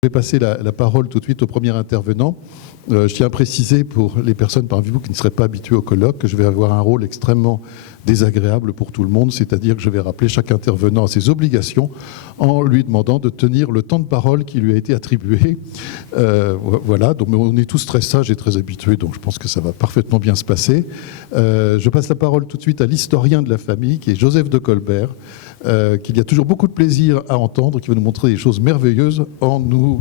Je vais passer la parole tout de suite au premier intervenant. Je tiens à préciser pour les personnes parmi vous qui ne seraient pas habituées au colloque que je vais avoir un rôle extrêmement désagréable pour tout le monde, c'est-à-dire que je vais rappeler chaque intervenant à ses obligations en lui demandant de tenir le temps de parole qui lui a été attribué. Voilà, donc on est tous très sages et très habitués, donc je pense que ça va parfaitement bien se passer. Je passe la parole tout de suite à l'historien de la famille, qui est Joseph de Colbert, qu'il y a toujours beaucoup de plaisir à entendre, qui va nous montrer des choses merveilleuses en nous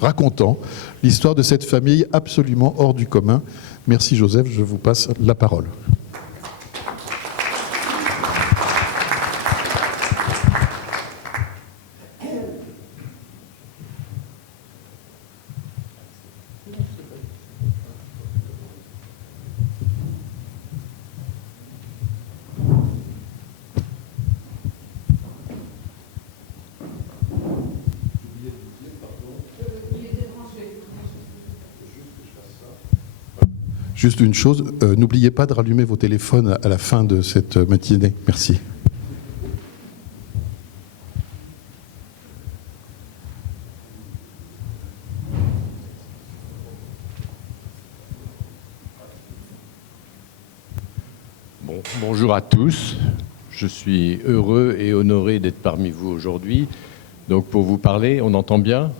racontant l'histoire de cette famille absolument hors du commun. Merci Joseph, je vous passe la parole. Juste une chose, n'oubliez pas de rallumer vos téléphones à la fin de cette matinée. Merci. Bonjour à tous. Je suis heureux et honoré d'être parmi vous aujourd'hui. Donc pour vous parler, on entend bien ?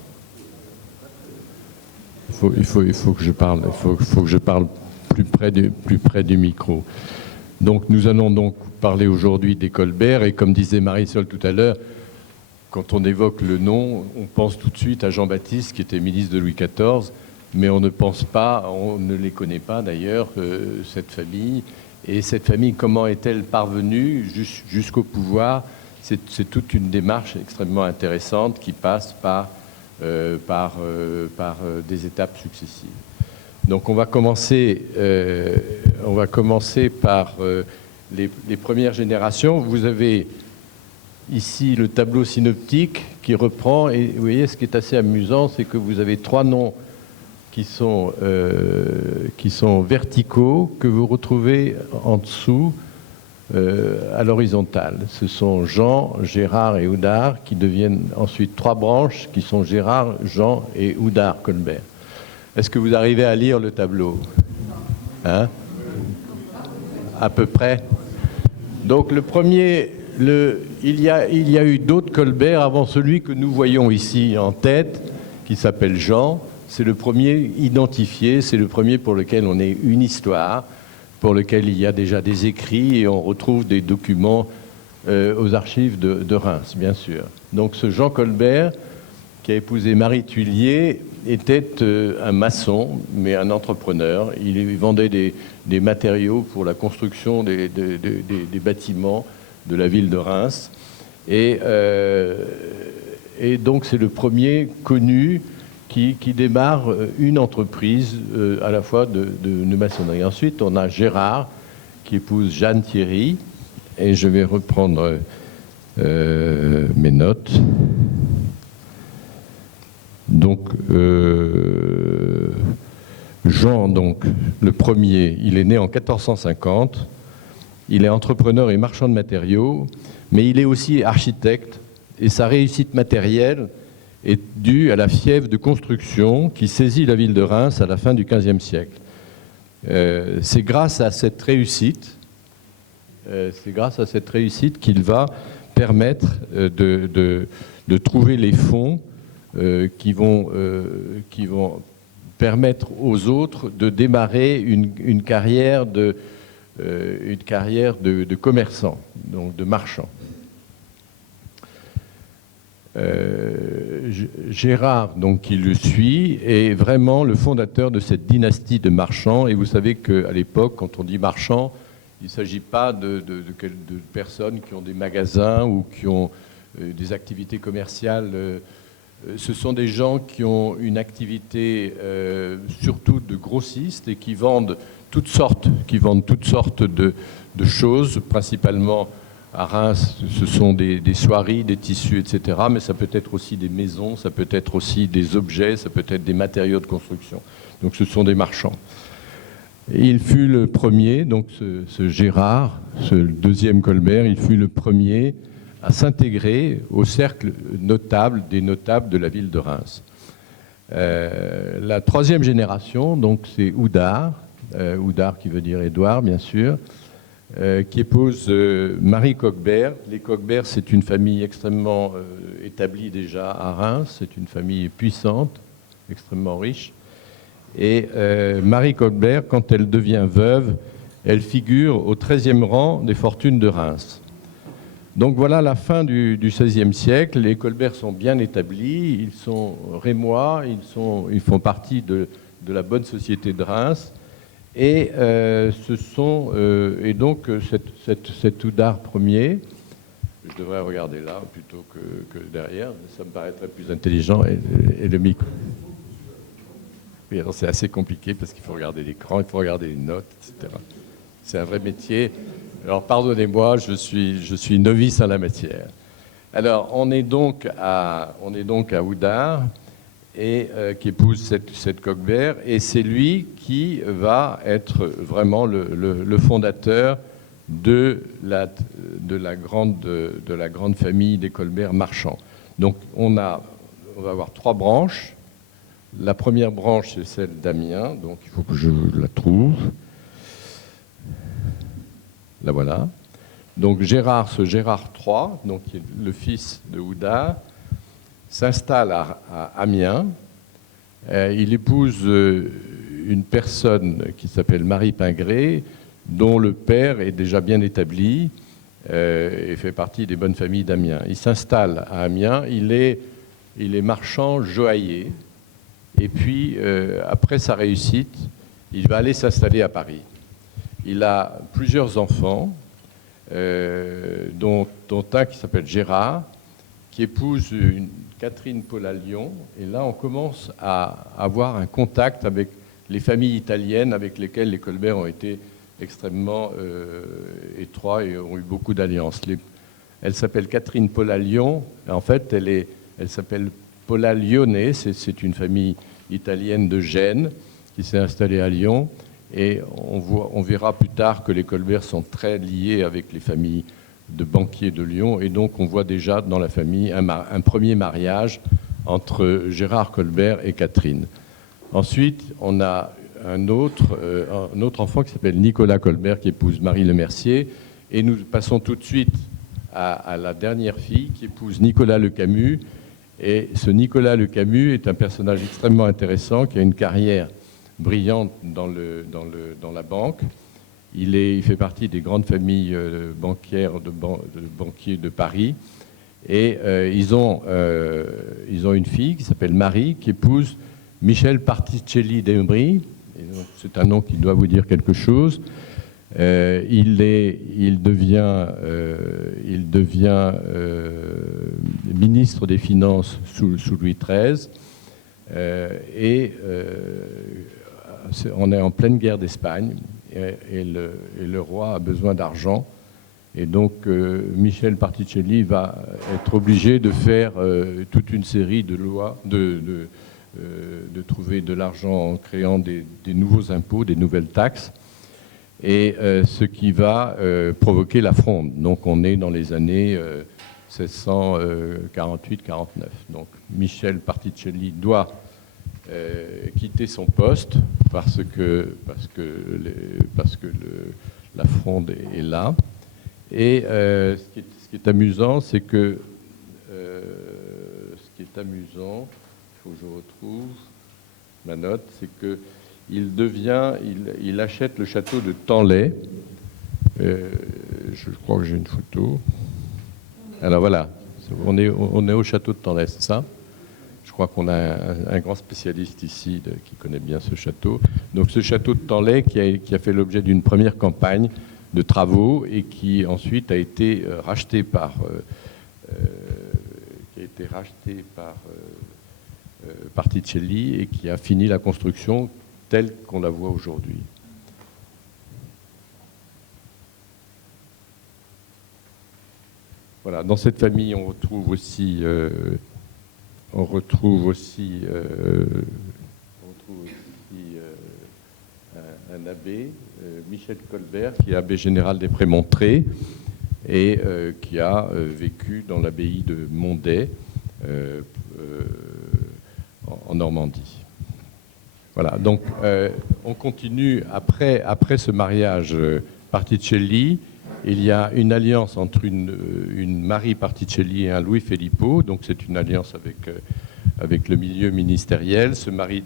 Il faut que je parle. Il faut que je parle plus près du micro. Donc nous allons donc parler aujourd'hui des Colbert, et comme disait Marisol tout à l'heure, quand on évoque le nom, on pense tout de suite à Jean-Baptiste qui était ministre de Louis XIV, mais on ne pense pas, on ne les connaît pas d'ailleurs, cette famille. Et cette famille, comment est-elle parvenue jusqu'au pouvoir ? C'est toute une démarche extrêmement intéressante qui passe par des étapes successives. Donc on va commencer par les premières générations. Vous avez ici le tableau synoptique qui reprend, et vous voyez, ce qui est assez amusant, c'est que vous avez 3 noms qui sont verticaux, que vous retrouvez en dessous à l'horizontale. Ce sont Jean, Gérard et Oudard, qui deviennent ensuite 3 branches qui sont Gérard, Jean et Oudard Colbert. Est-ce que vous arrivez à lire le tableau ? Hein ? À peu près. Donc le premier, il y a eu d'autres Colbert avant celui que nous voyons ici en tête, qui s'appelle Jean. C'est le premier identifié, c'est le premier pour lequel on ait une histoire, pour lequel il y a déjà des écrits, et on retrouve des documents aux archives de Reims, bien sûr. Donc ce Jean Colbert, qui a épousé Marie Thuillier, était un maçon, mais un entrepreneur. Il vendait des matériaux pour la construction des bâtiments de la ville de Reims. Et donc c'est le premier connu qui démarre une entreprise à la fois de maçonnerie. Ensuite, on a Gérard qui épouse Jeanne Thierry, et je vais reprendre mes notes. Donc, Jean, donc, le premier, il est né en 1450, il est entrepreneur et marchand de matériaux, mais il est aussi architecte, et sa réussite matérielle est due à la fièvre de construction qui saisit la ville de Reims à la fin du XVe siècle. C'est grâce à cette réussite qu'il va permettre de trouver les fonds qui vont permettre aux autres de démarrer une carrière de commerçant, donc de marchand. Gérard, donc, qui le suit, est vraiment le fondateur de cette dynastie de marchands. Et vous savez qu'à l'époque, quand on dit marchand, il ne s'agit pas de personnes qui ont des magasins ou qui ont des activités commerciales. Ce sont des gens qui ont une activité surtout de grossistes et qui vendent toutes sortes de choses, principalement à Reims. Ce sont des soieries, des tissus, etc. Mais ça peut être aussi des maisons, ça peut être aussi des objets, ça peut être des matériaux de construction. Donc ce sont des marchands. Et il fut le premier, donc ce Gérard, ce deuxième Colbert, il fut le premier à s'intégrer au cercle notable des notables de la ville de Reims. La troisième génération, donc c'est Oudard, Oudard qui veut dire Édouard, bien sûr, qui épouse Marie Coquebert. Les Coquebert, c'est une famille extrêmement établie déjà à Reims, c'est une famille puissante, extrêmement riche. Et Marie Coquebert, quand elle devient veuve, elle figure au 13e rang des fortunes de Reims. Donc voilà la fin du XVIe siècle. Les Colbert sont bien établis, ils sont rémois, ils font partie de la bonne société de Reims. Et, et donc cet Oudard Ier, je devrais regarder là plutôt que derrière, ça me paraîtrait plus intelligent, et le micro. Oui, alors c'est assez compliqué parce qu'il faut regarder l'écran, il faut regarder les notes, etc. C'est un vrai métier. Alors pardonnez-moi, je suis novice en la matière. Alors on est donc à Oudard, et qui épouse cette Coquebert, et c'est lui qui va être vraiment le fondateur de la grande famille des Colbert marchands. Donc on va avoir trois branches. La première branche, c'est celle d'Amiens, donc il faut que je la trouve. La voilà. Donc Gérard III, donc qui est le fils de Oudard, s'installe à Amiens. Il épouse une personne qui s'appelle Marie Pingré, dont le père est déjà bien établi et fait partie des bonnes familles d'Amiens. Il s'installe à Amiens, il est marchand joaillier, et puis après sa réussite, il va aller s'installer à Paris. Il a plusieurs enfants, dont un qui s'appelle Gérard, qui épouse Catherine Paula-Lyon. Et là, on commence à avoir un contact avec les familles italiennes avec lesquelles les Colbert ont été extrêmement étroits et ont eu beaucoup d'alliances. Elle s'appelle Catherine Paula-Lyon. En fait, elle s'appelle Paula-Lyonnais. C'est une famille italienne de Gênes qui s'est installée à Lyon. Et on verra plus tard que les Colbert sont très liés avec les familles de banquiers de Lyon. Et donc, on voit déjà dans la famille un premier mariage entre Gérard Colbert et Catherine. Ensuite, on a un autre enfant qui s'appelle Nicolas Colbert, qui épouse Marie Le Mercier. Et nous passons tout de suite à la dernière fille, qui épouse Nicolas Le Camus. Et ce Nicolas Le Camus est un personnage extrêmement intéressant, qui a une carrière brillante dans la banque. Il fait partie des grandes familles bancaires de banquiers de Paris. Et ils ont une fille qui s'appelle Marie, qui épouse Michel Particelli d'Embry. C'est un nom qui doit vous dire quelque chose. Il devient ministre des Finances sous Louis XIII. On est en pleine guerre d'Espagne et le roi a besoin d'argent. Et donc Michel Particelli va être obligé de faire toute une série de lois, de trouver de l'argent en créant des nouveaux impôts, des nouvelles taxes, et ce qui va provoquer la Fronde. Donc on est dans les années 1648-49. Donc Michel Particelli doit quitter son poste parce que la Fronde est là. Et ce qui est amusant, c'est que il faut que je retrouve ma note, c'est que il achète le château de Tanlay. Je crois que j'ai une photo. Alors voilà, on est au château de Tanlay, c'est ça ? Je crois qu'on a un grand spécialiste ici qui connaît bien ce château. Donc ce château de Tanlay qui a fait l'objet d'une première campagne de travaux et qui ensuite a été racheté par Particelli et qui a fini la construction telle qu'on la voit aujourd'hui. Voilà, dans cette famille, on retrouve aussi un abbé, Michel Colbert, qui est abbé général des Prémontrés. et qui a vécu dans l'abbaye de Mondet, en Normandie. Voilà, donc on continue après ce mariage Particelli. Il y a une alliance entre une Marie Particelli et un Louis Filippo, donc c'est une alliance avec le milieu ministériel. Ce Marie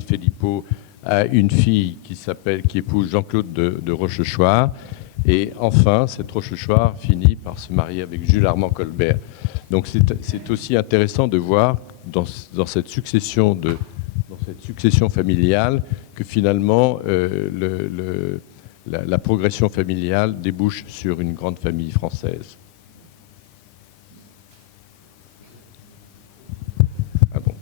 Filippo a une fille qui épouse Jean-Claude de Rochechouart, et enfin cette Rochechouart finit par se marier avec Jules Armand Colbert. Donc c'est aussi intéressant de voir dans cette succession familiale que finalement la progression familiale débouche sur une grande famille française. Ah bon.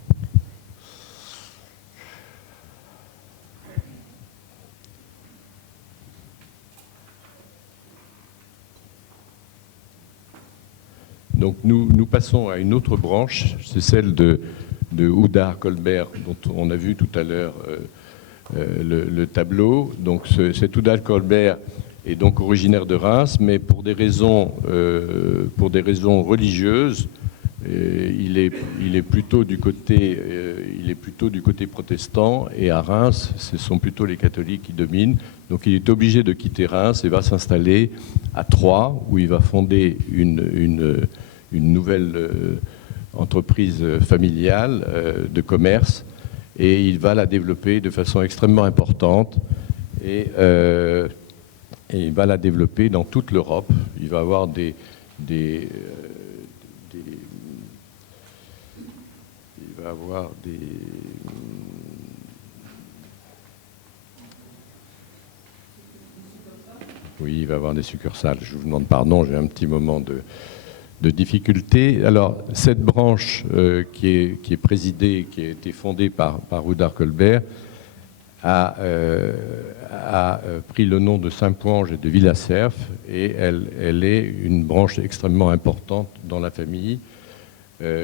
Donc nous passons à une autre branche, c'est celle de Houdard-Colbert, dont on a vu tout à l'heure le tableau. Donc cet Houdard-Colbert est donc originaire de Reims, mais pour des raisons religieuses, il est plutôt du côté protestant, et à Reims, ce sont plutôt les catholiques qui dominent. Donc il est obligé de quitter Reims et va s'installer à Troyes, où il va fonder une nouvelle entreprise familiale de commerce, et il va la développer de façon extrêmement importante, et il va la développer dans toute l'Europe. Il va avoir il va avoir oui, il va avoir des succursales. Je vous demande pardon, j'ai un petit moment de difficulté. Alors, cette branche qui est présidée, qui a été fondée par Houdard-Colbert, a pris le nom de Saint-Pouange et de Villacerf, et elle est une branche extrêmement importante dans la famille.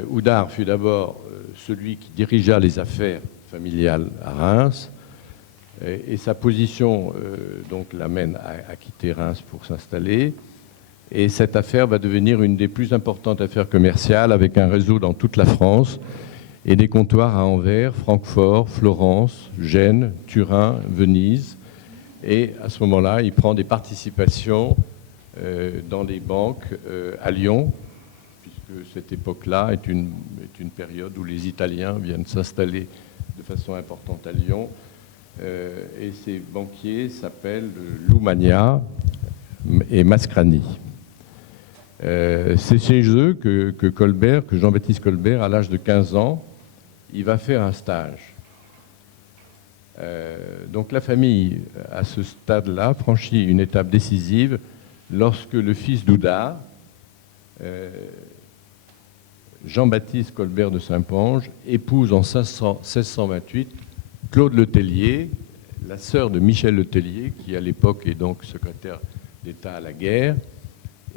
Houdard fut d'abord celui qui dirigea les affaires familiales à Reims, et sa position donc l'amène à quitter Reims pour s'installer. Et cette affaire va devenir une des plus importantes affaires commerciales, avec un réseau dans toute la France et des comptoirs à Anvers, Francfort, Florence, Gênes, Turin, Venise. Et à ce moment-là, il prend des participations dans les banques à Lyon, puisque cette époque-là est une période où les Italiens viennent s'installer de façon importante à Lyon. Et ces banquiers s'appellent Loumagna et Mascrani. C'est chez eux que Jean-Baptiste Colbert, à l'âge de 15 ans, il va faire un stage. Donc la famille, à ce stade-là, franchit une étape décisive lorsque le fils d'Houdard, Jean-Baptiste Colbert de Saint-Pouange, épouse en 1628 Claude Letellier, la sœur de Michel Letellier, qui à l'époque est donc secrétaire d'État à la guerre.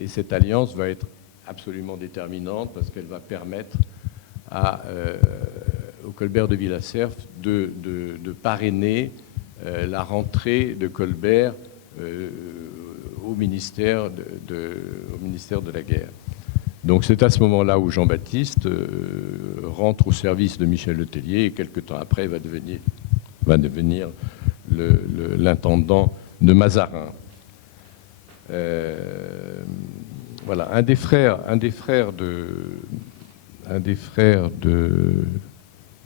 Et cette alliance va être absolument déterminante, parce qu'elle va permettre au Colbert de Villacerf de parrainer la rentrée de Colbert au ministère de la guerre. Donc c'est à ce moment-là où Jean-Baptiste rentre au service de Michel Letellier, et quelque temps après va devenir l'intendant de Mazarin. Voilà, un des frères de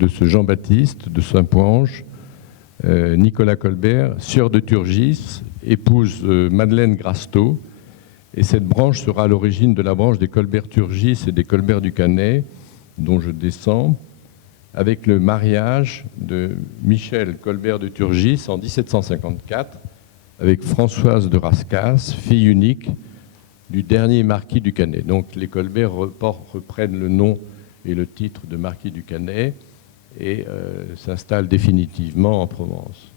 ce Jean-Baptiste de Saint-Pouange, Nicolas Colbert, sieur de Turgis, épouse Madeleine Grasteau, et cette branche sera à l'origine de la branche des Colbert-Turgis et des Colbert du Canet, dont je descends, avec le mariage de Michel Colbert de Turgis en 1754 avec Françoise de Rascasse, fille unique du dernier marquis du Canet. Donc les Colbert reprennent le nom et le titre de marquis du Canet et s'installent définitivement en Provence.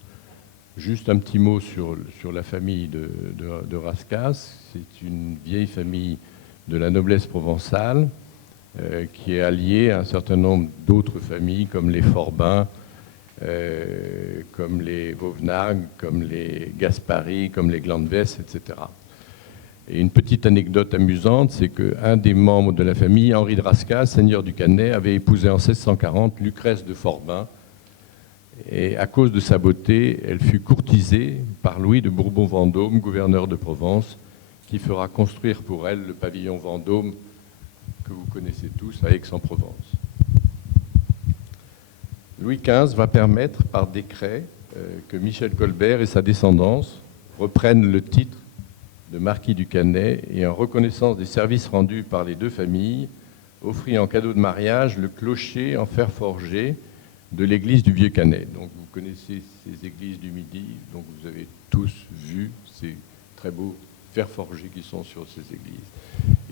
Juste un petit mot sur la famille de Rascasse. C'est une vieille famille de la noblesse provençale qui est alliée à un certain nombre d'autres familles comme les Forbin, comme les Vauvenargues, comme les Gaspari, comme les Glandves, etc. Et une petite anecdote amusante, c'est qu'un des membres de la famille, Henri de Rascal, seigneur du Cannet, avait épousé en 1640 Lucrèce de Forbin. Et à cause de sa beauté, elle fut courtisée par Louis de Bourbon-Vendôme, gouverneur de Provence, qui fera construire pour elle le pavillon Vendôme que vous connaissez tous à Aix-en-Provence. Louis XV va permettre par décret que Michel Colbert et sa descendance reprennent le titre de marquis du Cannet et en reconnaissance des services rendus par les deux familles, offrit en cadeau de mariage le clocher en fer forgé de l'église du Vieux-Cannet. Donc vous connaissez ces églises du Midi, donc vous avez tous vu ces très beaux fers forgés qui sont sur ces églises.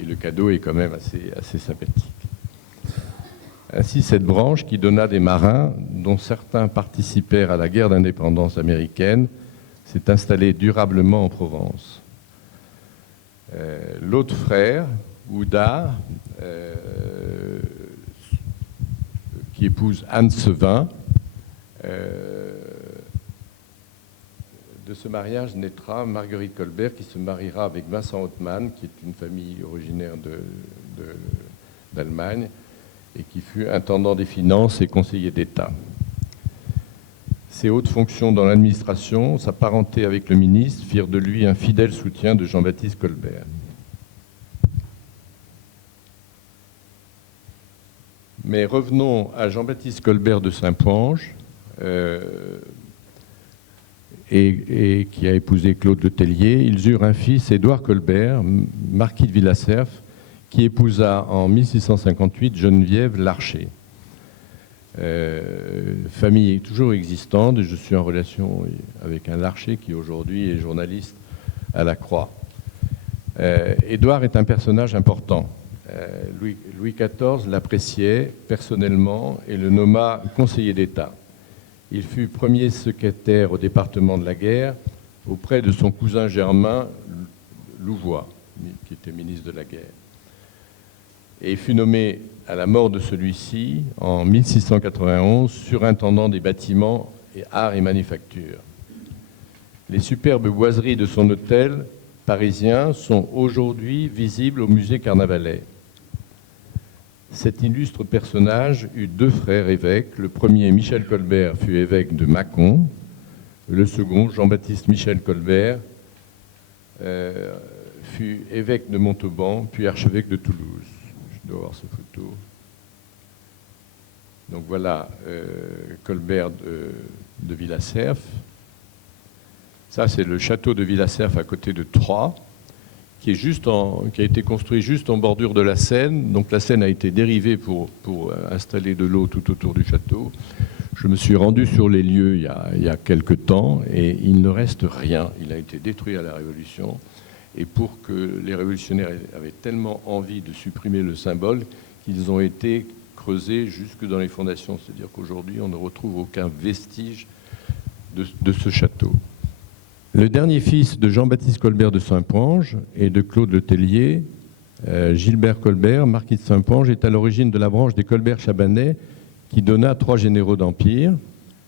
Et le cadeau est quand même assez sympathique. Ainsi, cette branche qui donna des marins, dont certains participèrent à la guerre d'indépendance américaine, s'est installée durablement en Provence. L'autre frère, Oudard, qui épouse Anne Sevin, de ce mariage naîtra Marguerite Colbert, qui se mariera avec Vincent Hautemann, qui est une famille originaire d'Allemagne, et qui fut intendant des finances et conseiller d'État. Ses hautes fonctions dans l'administration, sa parenté avec le ministre, firent de lui un fidèle soutien de Jean-Baptiste Colbert. Mais revenons à Jean-Baptiste Colbert de Saint-Ponge, et qui a épousé Claude Le Tellier. Ils eurent un fils, Édouard Colbert, marquis de Villacerf, qui épousa en 1658 Geneviève Larcher. Famille toujours existante, je suis en relation avec un Larcher qui aujourd'hui est journaliste à la Croix. Édouard est un personnage important. Louis XIV l'appréciait personnellement et le nomma conseiller d'État. Il fut premier secrétaire au département de la guerre auprès de son cousin Germain Louvois, qui était ministre de la guerre. Et il fut nommé à la mort de celui-ci, en 1691, surintendant des bâtiments et arts et manufactures. Les superbes boiseries de son hôtel parisien sont aujourd'hui visibles au musée Carnavalet. Cet illustre personnage eut deux frères évêques. Le premier, Michel Colbert, fut évêque de Mâcon. Le second, Jean-Baptiste Michel Colbert, fut évêque de Montauban, puis archevêque de Toulouse. Je dois voir cette photo. Donc voilà, Colbert de Villacerf. Ça, c'est le château de Villacerf à côté de Troyes, qui a été construit juste en bordure de la Seine. Donc la Seine a été dérivée pour installer de l'eau tout autour du château. Je me suis rendu sur les lieux il y a quelque temps et il ne reste rien. Il a été détruit à la Révolution. Et pour que les révolutionnaires avaient tellement envie de supprimer le symbole qu'ils ont été creusés jusque dans les fondations. C'est-à-dire qu'aujourd'hui, on ne retrouve aucun vestige de ce château. Le dernier fils de Jean-Baptiste Colbert de Saint-Ponge et de Claude Le Tellier, Gilbert Colbert, marquis de Saint-Ponge, est à l'origine de la branche des Colbert-Chabanais qui donna 3 généraux d'Empire.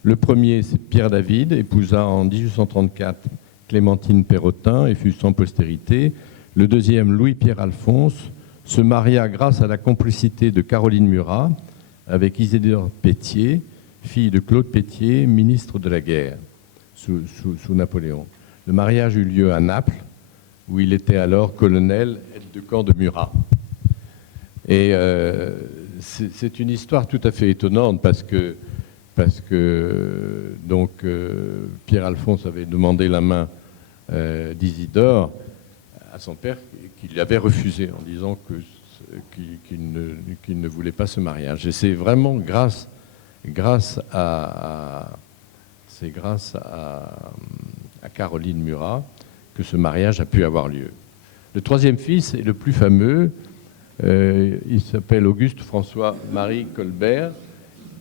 Le premier, c'est Pierre David, épousa en 1834 Clémentine Perrotin et fut sans postérité. Le deuxième, Louis-Pierre Alphonse, se maria grâce à la complicité de Caroline Murat avec Isidore Pétier, fille de Claude Pétier, ministre de la guerre sous Napoléon. Le mariage eut lieu à Naples, où il était alors colonel aide-de-camp de Murat. Et c'est une histoire tout à fait étonnante parce que Pierre-Alphonse avait demandé la main d'Isidore à son père, qu'il avait refusé en disant qu'il ne voulait pas ce mariage. Et c'est vraiment grâce à Caroline Murat que ce mariage a pu avoir lieu. Le troisième fils est le plus fameux. Il s'appelle Auguste François-Marie Colbert.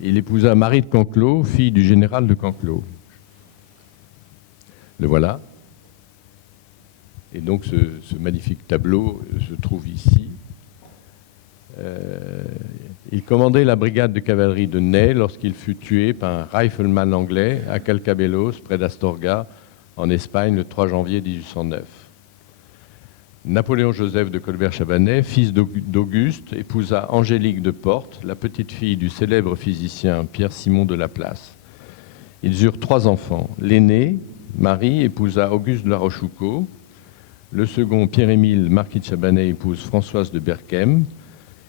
Il épousa Marie de Canclos, fille du général de Canclos. Le voilà. Et donc ce magnifique tableau se trouve ici. Il commandait la brigade de cavalerie de Ney lorsqu'il fut tué par un rifleman anglais à Calcabellos, près d'Astorga, en Espagne, le 3 janvier 1809. Napoléon-Joseph de Colbert-Chabanais, fils d'Auguste, épousa Angélique de Portes, la petite-fille du célèbre physicien Pierre-Simon de Laplace. Ils eurent 3 enfants. L'aîné, Marie, épousa Auguste de la Rochefoucauld. Le second, Pierre-Émile, marquis de Chabanais, épouse Françoise de Berchem.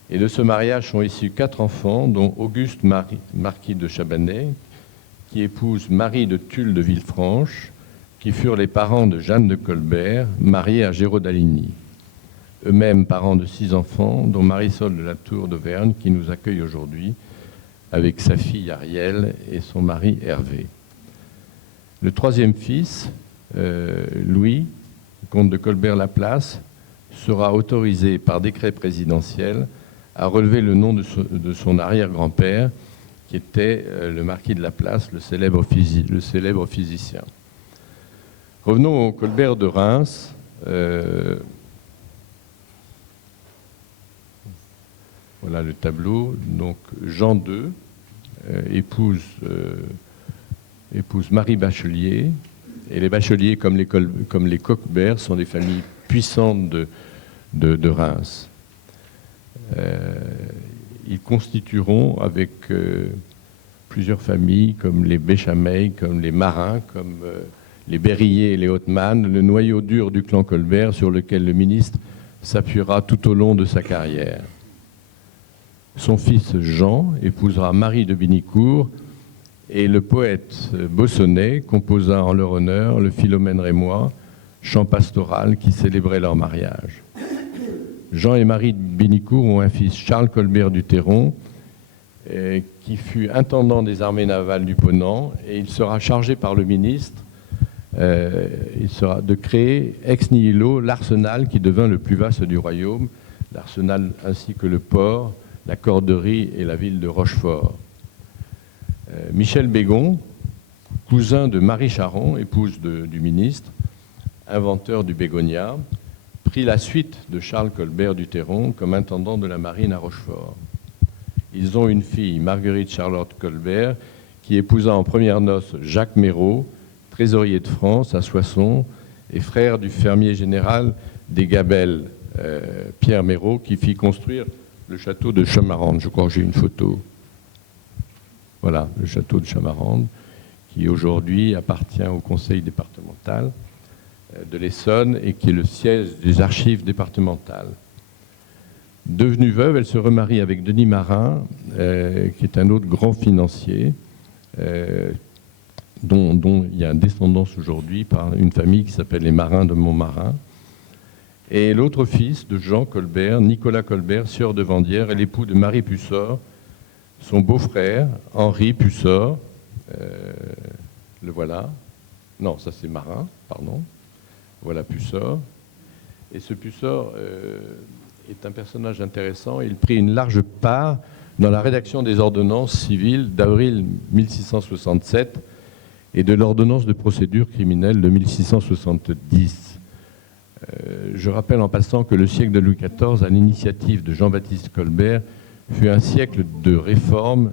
Et de ce mariage sont issus 4 enfants, dont Auguste marquis de Chabanais, qui épouse Marie de Tulle de Villefranche, qui furent les parents de Jeanne de Colbert, mariée à Géraud d'Aligny. Eux-mêmes parents de 6 enfants, dont Marisol de la Tour d'Auvergne, qui nous accueille aujourd'hui, avec sa fille Ariel et son mari Hervé. Le 3e fils, Louis, comte de Colbert-Laplace, sera autorisé par décret présidentiel à relever le nom de son arrière-grand-père, qui était le marquis de Laplace, le célèbre physicien. Revenons au Colbert de Reims. Voilà le tableau. Donc Jean II épouse Marie Bachelier. Et les Bacheliers, comme les Colbert, sont des familles puissantes de Reims. Ils constitueront avec plusieurs familles, comme les Béchameil, comme les Marins, comme les Berryer et les Hautemann, le noyau dur du clan Colbert sur lequel le ministre s'appuiera tout au long de sa carrière. Son fils Jean épousera Marie de Binicourt et le poète Bossonnet composa en leur honneur le Philomène rémois, chant pastoral qui célébrait leur mariage. Jean et Marie de Binicourt ont un fils, Charles Colbert du Théron, qui fut intendant des armées navales du Ponant, et il sera chargé par le ministre de créer ex nihilo l'arsenal qui devint le plus vaste du royaume, l'arsenal ainsi que le port, la corderie et la ville de Rochefort. Michel Bégon, cousin de Marie Charon, épouse du ministre, inventeur du bégonia, prit la suite de Charles Colbert du Théron comme intendant de la marine à Rochefort. Ils ont une fille, Marguerite Charlotte Colbert, qui épousa en premières noces Jacques Méraud, trésorier de France à Soissons, et frère du fermier général des Gabelles, Pierre Méraud, qui fit construire le château de Chamarande. Je crois que j'ai une photo. Voilà, le château de Chamarande, qui aujourd'hui appartient au conseil départemental de l'Essonne et qui est le siège des archives départementales. Devenue veuve, elle se remarie avec Denis Marin, qui est un autre grand financier, dont il y a une descendance aujourd'hui par une famille qui s'appelle les Marins de Montmarin. Et l'autre fils de Jean Colbert, Nicolas Colbert, sieur de Vandières, est l'époux de Marie Pussort, son beau-frère, Henri Pussort, le voilà. Non, ça c'est Marin, pardon. Voilà Pussort. Et ce Pussort est un personnage intéressant. Il prit une large part dans la rédaction des ordonnances civiles d'avril 1667 et de l'ordonnance de procédure criminelle de 1670. Je rappelle en passant que le siècle de Louis XIV, à l'initiative de Jean-Baptiste Colbert, fut un siècle de réformes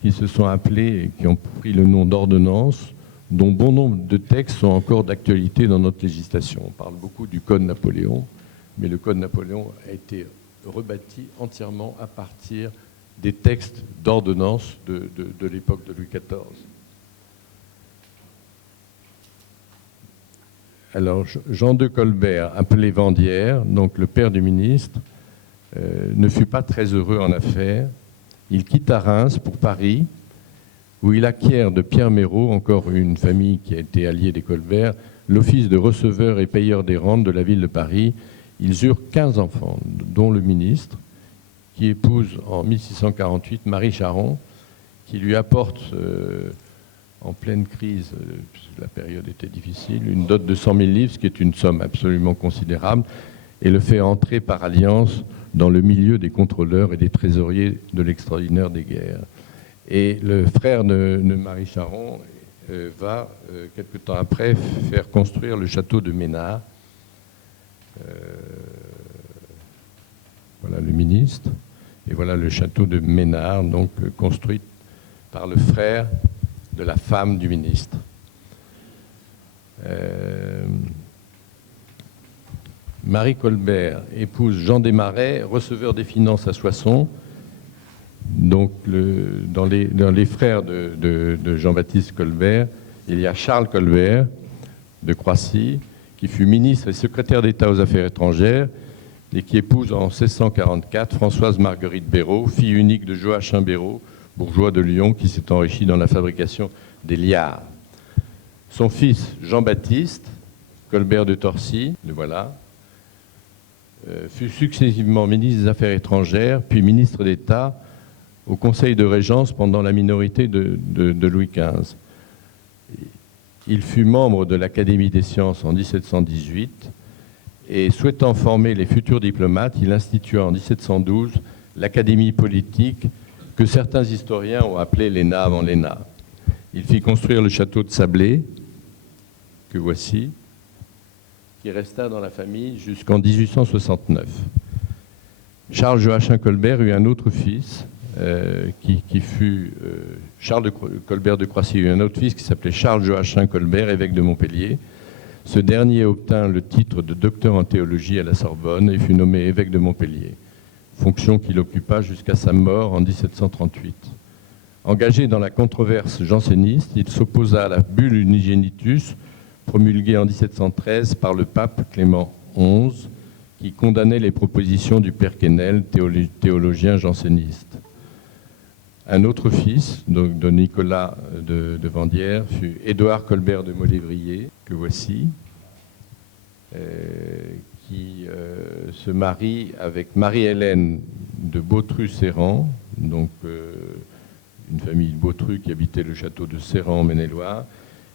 qui se sont appelées et qui ont pris le nom d'ordonnances, dont bon nombre de textes sont encore d'actualité dans notre législation. On parle beaucoup du Code Napoléon, mais le Code Napoléon a été rebâti entièrement à partir des textes d'ordonnances de l'époque de Louis XIV. Alors, Jean de Colbert, appelé Vandières, donc le père du ministre, ne fut pas très heureux en affaires. Il quitta Reims pour Paris, où il acquiert de Pierre Méraud, encore une famille qui a été alliée des Colbert, l'office de receveur et payeur des rentes de la ville de Paris. Ils eurent 15 enfants, dont le ministre, qui épouse en 1648 Marie Charon, qui lui apporte, en pleine crise, puisque la période était difficile, une dot de 100 000 livres, ce qui est une somme absolument considérable, et le fait entrer par alliance dans le milieu des contrôleurs et des trésoriers de l'extraordinaire des guerres. Et le frère de Marie Charon va, quelque temps après, faire construire le château de Ménard. Voilà le ministre. Et voilà le château de Ménard, donc construit par le frère de la femme du ministre. Marie Colbert épouse Jean Desmarais, receveur des finances à Soissons. Donc, dans les frères de Jean-Baptiste Colbert, il y a Charles Colbert de Croissy, qui fut ministre et secrétaire d'État aux Affaires étrangères et qui épouse en 1644 Françoise Marguerite Béraud, fille unique de Joachim Béraud, bourgeois de Lyon, qui s'est enrichi dans la fabrication des liards. Son fils Jean-Baptiste Colbert de Torcy, le voilà, fut successivement ministre des Affaires étrangères, puis ministre d'État au Conseil de Régence pendant la minorité de Louis XV. Il fut membre de l'Académie des sciences en 1718 et souhaitant former les futurs diplomates, il institua en 1712 l'Académie politique que certains historiens ont appelée l'ENA avant l'ENA. Il fit construire le château de Sablé, que voici, qui resta dans la famille jusqu'en 1869. Charles Joachim Colbert eut un autre fils, qui fut Charles Colbert de Croissy, eut un autre fils qui s'appelait Charles Joachim Colbert, évêque de Montpellier. Ce dernier obtint le titre de docteur en théologie à la Sorbonne et fut nommé évêque de Montpellier, fonction qu'il occupa jusqu'à sa mort en 1738. Engagé dans la controverse janséniste, il s'opposa à la bulle Unigenitus, promulguée en 1713 par le pape Clément XI, qui condamnait les propositions du père Quesnel, théologien janséniste. Un autre fils, donc de Nicolas de Vandières, fut Édouard Colbert de Molévrier, que voici, qui se marie avec Marie-Hélène de Bautru-Serran, donc une famille de Bautru qui habitait le château de Serran en Maine-et-Loire,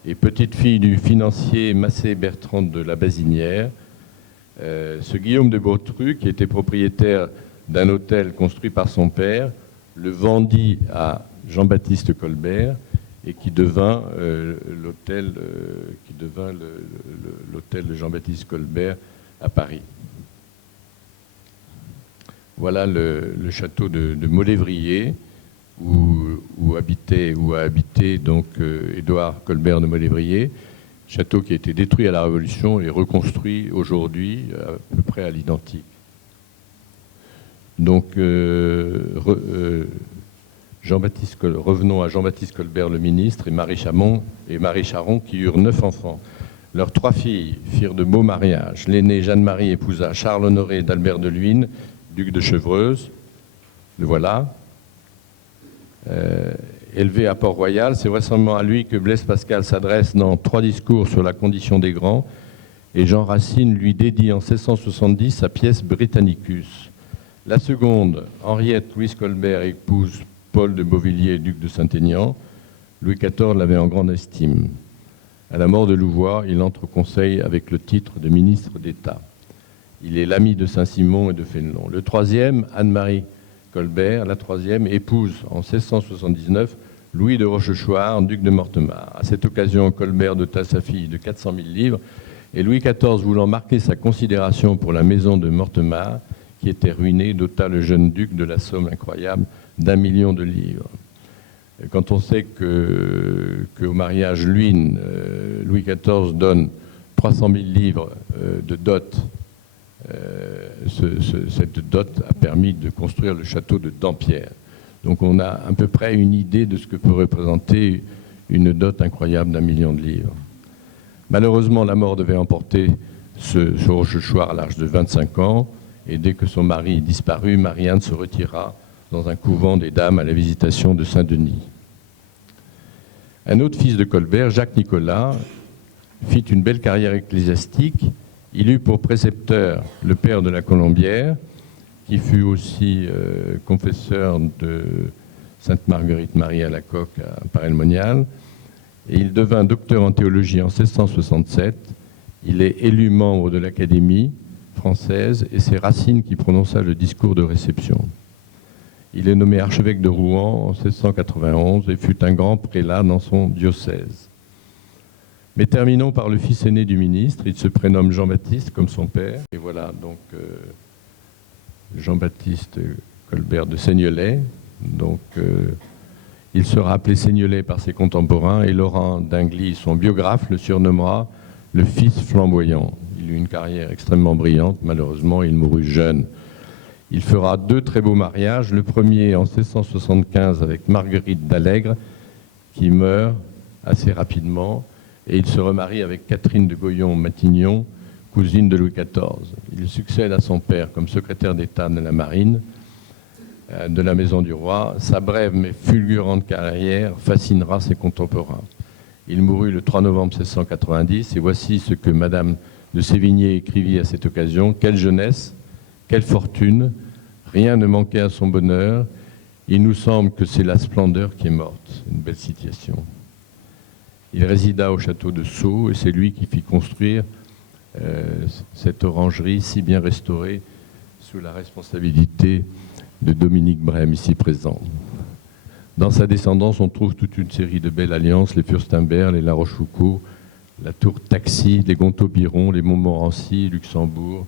et petite fille du financier Massé Bertrand de la Basinière. Ce Guillaume de Bautru, qui était propriétaire d'un hôtel construit par son père, le vendit à Jean-Baptiste Colbert et qui devint l'hôtel de Jean-Baptiste Colbert à Paris. Voilà le château de Molévrier où a habité donc Édouard Colbert de Molévrier, château qui a été détruit à la Révolution et reconstruit aujourd'hui à peu près à l'identique. Donc, revenons à Jean-Baptiste Colbert, le ministre, et Marie Charon, qui eurent 9 enfants. Leurs 3 filles firent de beaux mariages. L'aînée, Jeanne-Marie, épousa Charles-Honoré d'Albert de Luynes, duc de Chevreuse. Le voilà. Élevé à Port-Royal, c'est vraisemblablement à lui que Blaise Pascal s'adresse dans 3 discours sur la condition des grands, et Jean Racine lui dédie en 1670 sa pièce Britannicus. La seconde, Henriette Louise Colbert, épouse Paul de Beauvilliers, duc de Saint-Aignan. Louis XIV l'avait en grande estime. À la mort de Louvois, il entre au conseil avec le titre de ministre d'État. Il est l'ami de Saint-Simon et de Fénelon. Le troisième, Anne-Marie Colbert, la troisième, épouse en 1679 Louis de Rochechouart, duc de Mortemart. À cette occasion, Colbert dota sa fille de 400 000 livres et Louis XIV, voulant marquer sa considération pour la maison de Mortemart, qui était ruinée, dota le jeune duc de la somme incroyable d'1 million de livres. Quand on sait qu'au mariage Luynes, Louis XIV donne 300 000 livres de dot, cette dot a permis de construire le château de Dampierre. Donc on a à peu près une idée de ce que peut représenter une dot incroyable d'1 million de livres. Malheureusement, la mort devait emporter ce Rochechouart à l'âge de 25 ans, et dès que son mari disparut, Marie-Anne se retira dans un couvent des dames à la Visitation de Saint-Denis. Un autre fils de Colbert, Jacques Nicolas, fit une belle carrière ecclésiastique. Il eut pour précepteur le père de la Colombière, qui fut aussi confesseur de Sainte Marguerite Marie à la Coque à Paray-le-Monial. Et il devint docteur en théologie en 1667. Il est élu membre de l'Académie française et c'est Racine qui prononça le discours de réception. Il est nommé archevêque de Rouen en 1691 et fut un grand prélat dans son diocèse. Mais terminons par le fils aîné du ministre. Il se prénomme Jean-Baptiste comme son père. Et voilà donc Jean-Baptiste Colbert de Seignelay. Donc il sera appelé Seignelay par ses contemporains et Laurent d'Ingly, son biographe, le surnommera le fils flamboyant. Il eut une carrière extrêmement brillante. Malheureusement, il mourut jeune. Il fera 2 très beaux mariages. Le premier en 1675 avec Marguerite d'Allègre, qui meurt assez rapidement. Et il se remarie avec Catherine de Goyon-Matignon, cousine de Louis XIV. Il succède à son père comme secrétaire d'État de la Marine, de la Maison du Roi. Sa brève mais fulgurante carrière fascinera ses contemporains. Il mourut le 3 novembre 1690, et voici ce que Madame de Sévigné écrivit à cette occasion. « Quelle jeunesse, quelle fortune, rien ne manquait à son bonheur. Il nous semble que c'est la splendeur qui est morte. » Une belle citation. Il résida au château de Sceaux, et c'est lui qui fit construire cette orangerie si bien restaurée sous la responsabilité de Dominique Brême, ici présent. Dans sa descendance, on trouve toute une série de belles alliances, les Furstenberg, les La Rochefoucauld, la Tour Taxis, les Gontaut-Biron, les Montmorency, Luxembourg,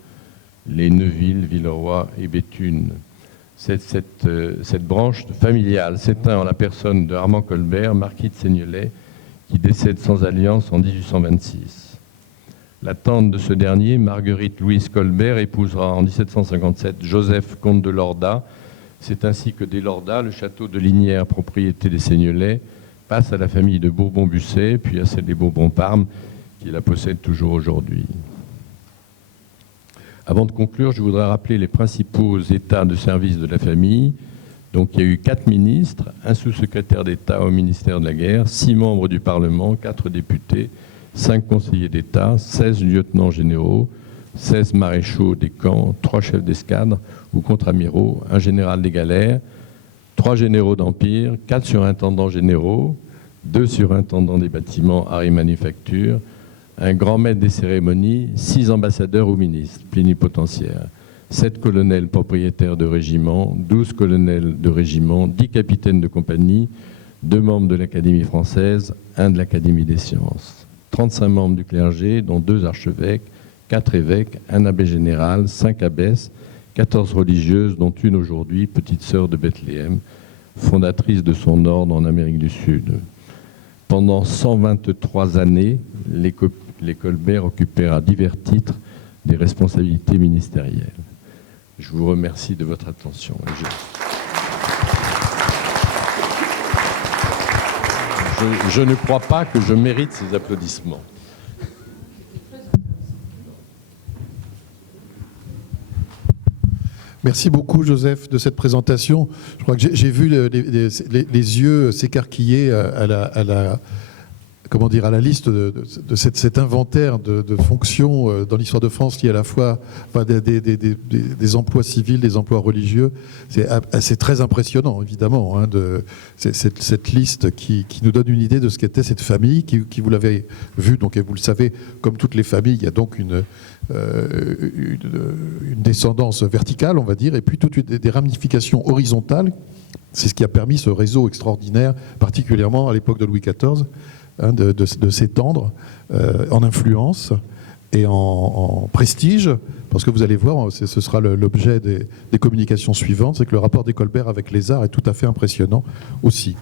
les Neuville, Villeroy et Béthune. Cette branche familiale s'éteint en la personne de Armand Colbert, marquis de Seignelay, qui décède sans alliance en 1826. La tante de ce dernier, Marguerite Louise Colbert, épousera en 1757 Joseph, comte de Lorda. C'est ainsi que dès Lorda, le château de Lignières, propriété des Seignelay, passe à la famille de Bourbon-Busset, puis à celle des Bourbon-Parme, qui la possède toujours aujourd'hui. Avant de conclure, je voudrais rappeler les principaux états de service de la famille. Donc, il y a eu 4 ministres, un sous-secrétaire d'État au ministère de la Guerre, 6 membres du Parlement, 4 députés, 5 conseillers d'État, 16 lieutenants généraux, 16 maréchaux des camps, 3 chefs d'escadre ou contre-amiraux, un général des galères, 3 généraux d'Empire, 4 surintendants généraux, 2 surintendants des bâtiments, arts et manufactures, un grand maître des cérémonies, 6 ambassadeurs ou ministres plénipotentiaires, 7 colonels propriétaires de régiments, 12 colonels de régiments, 10 capitaines de compagnie, 2 membres de l'Académie française, 1 de l'Académie des sciences, 35 membres du clergé, dont 2 archevêques, 4 évêques, 1 abbé général, 5 abbesses, 14 religieuses, dont une aujourd'hui, petite sœur de Bethléem, fondatrice de son ordre en Amérique du Sud. Pendant 123 années, les Colbert occupèrent à divers titres des responsabilités ministérielles. Je vous remercie de votre attention. Je ne crois pas que je mérite ces applaudissements. Merci beaucoup, Joseph, de cette présentation. Je crois que j'ai vu les yeux s'écarquiller à la liste de cet inventaire de fonctions dans l'histoire de France liées à la fois des emplois civils, des emplois religieux. C'est très impressionnant, évidemment, hein, cette liste qui nous donne une idée de ce qu'était cette famille, qui vous l'avez vu, donc, et vous le savez, comme toutes les familles, il y a donc une descendance verticale, on va dire, et puis toutes des ramifications horizontales. C'est ce qui a permis ce réseau extraordinaire, particulièrement à l'époque de Louis XIV, hein, de s'étendre en influence et en prestige, parce que vous allez voir, ce sera l'objet des communications suivantes, c'est que le rapport des Colbert avec les arts est tout à fait impressionnant aussi.